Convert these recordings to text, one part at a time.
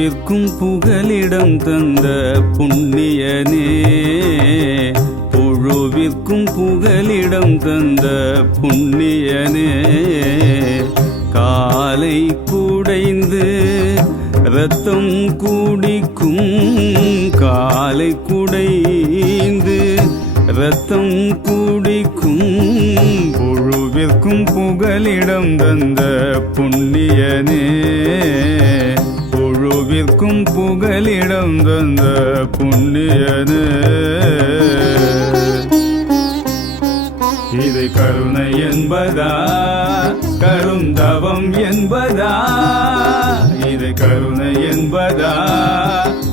புழுவிற்கும் புகலிடம் தந்த புண்ணியனே. புழுவிற்கும் புகலிடம் தந்த புண்ணியனே. காலை குடைந்து ரத்தம் குடிக்கும் காலை குடைந்து ரத்தம் குடிக்கும் புழுவிற்கும் புகலிடம் தந்த புண்ணியனே. முழுவிற்கும் புகலிடம் தந்த புண்ணியனே. இது கருணை என்பதா? கருந்தவம் என்பதா? இது கருணை என்பதா?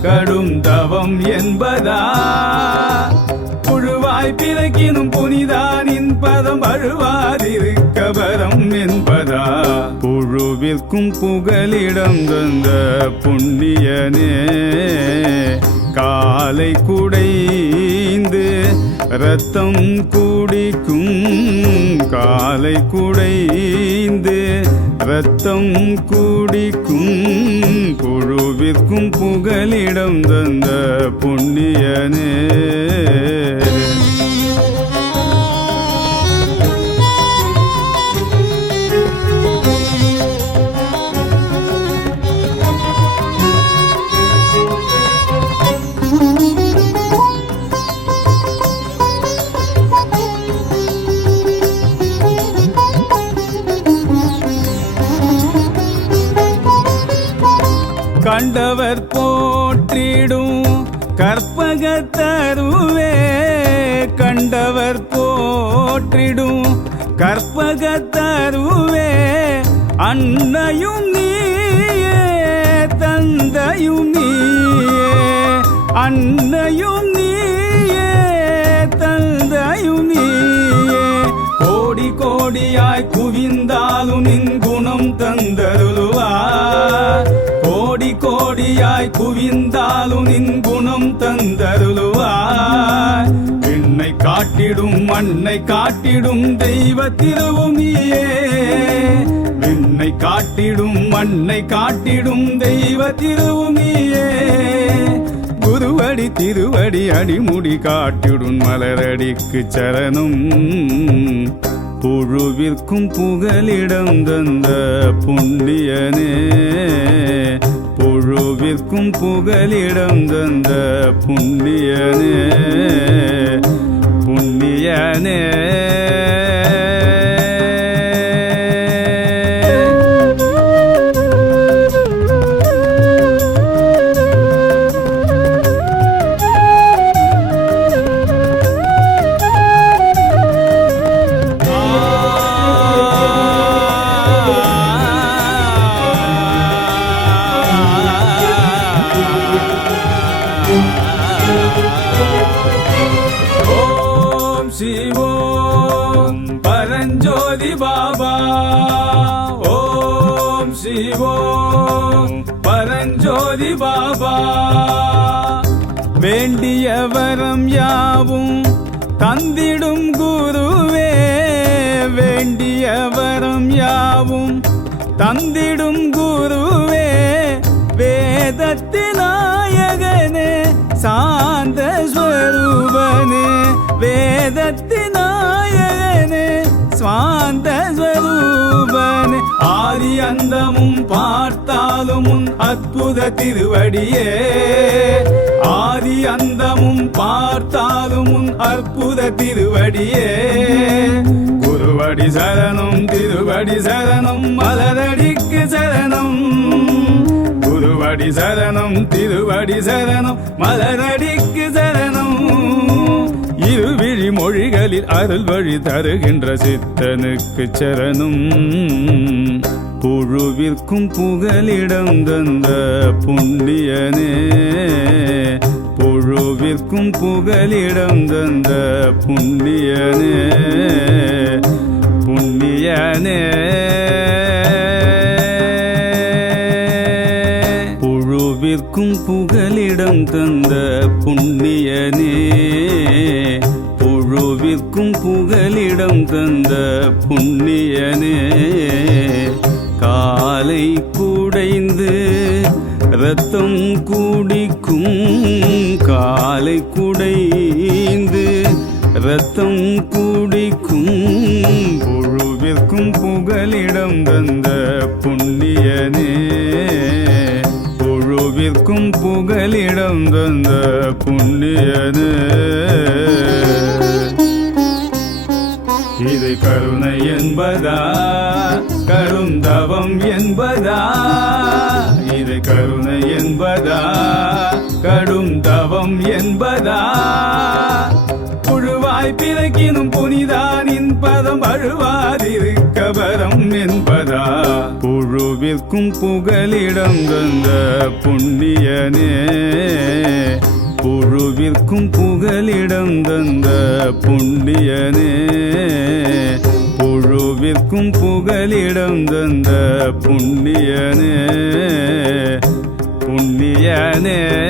கடும் தவம் என்பதா? புழுவாய் பிறக்கினும் புனிதானின் பதம் அழுவார் கலவரம் என்பதா? புழுவிற்கும் புகலிடம் தந்த புண்ணியனே. காலை குடைந்து ரத்தம் குடிக்கும் காலை குடைந்து ரத்தம் குடிக்கும் புழுவிற்கும் புகலிடம் தந்த புண்ணியனே. ஆண்டவர் போற்றிடும் கற்பகத்தருவே கண்டவர் போற்றிடும் கற்பகத்தருவே அன்னையும் நீயே தந்தையும் நீயே. அன்னையும் நீ கோடியாய் குவிந்தாலும் நின் குணம் தந்தருளுவார். கோடி கோடியாய் குவிந்தாலும் நின் குணம் தந்தருளுவார். விண்ணை காட்டிடும் மண்ணை காட்டிடும் தெய்வ திருவுமியே. விண்ணை காட்டிடும் மண்ணை காட்டிடும் தெய்வ திருவுமியே. குருவடி திருவடி அடிமுடி காட்டிடும் மலரடிக்கு சரணம். புழுவிற்கும் புகலிடம் தந்த புண்ணியனே. புழுவிற்கும் புகலிடம் தந்த புண்ணியனே. புண்ணியனே. ஓம் பரஞ்சோதி பாபா வேண்டிய வரம் யாவும் தந்திடும் குருவே வேண்டிய வரம் யாவும் தந்திடும் குருவே வேதத்தினாயகனே சாந்த ஸ்வரூபனே வேதத்தினாயகனே நாயகனே சுவாந்த ஆதி அந்தமும் பார்த்தாலும் உன் அற்புத திருவடியே. ஆதி அந்தமும் பார்த்தாலும் உன் அற்புத திருவடியே. குருவடி சரணம் திருவடி சரணம் மலரடிக்கு சரணம். குருவடி சரணம் திருவடி சரணம் மலரடிக்கு மொழிகளில் அருள் வழி தருகின்ற சித்தனுக்கு சரணம். புழுவிற்கும் புகலிடம் தந்த புண்ணியனே புழுவிற்கும் புகலிடம் தந்த புண்ணியனே புண்ணியனே. புழுவிற்கும் புகலிடம் தந்த புண்ணியனே புழுவிற்கும் புகலிடம் தந்த புண்ணியனே காலை குடைந்து ரத்தம் குடிக்கும் காலை குடைந்து ரத்தம் குடிக்கும் புழுவிற்கும் புகலிடம் தந்த புண்ணியனே புழுவிற்கும் புகலிடம் தந்த புண்ணியனே. இது கருணை என்பதா? கருந்தவம் என்பதா? இது கருணை என்பதா? கடும் தவம் என்பதா? புழுவாய் பிறக்கினும் புனிதானின் பதம் அழுவாதிருக்க வரம் என்பதா? புழுவிற்கும் புகலிடம் தந்த புண்ணியனே புழுவிற்கும் புகலிடம் தந்த புண்ணியனே. புழுவிற்கும் புகலிடம் தந்த புண்ணியனே. புண்ணியனே.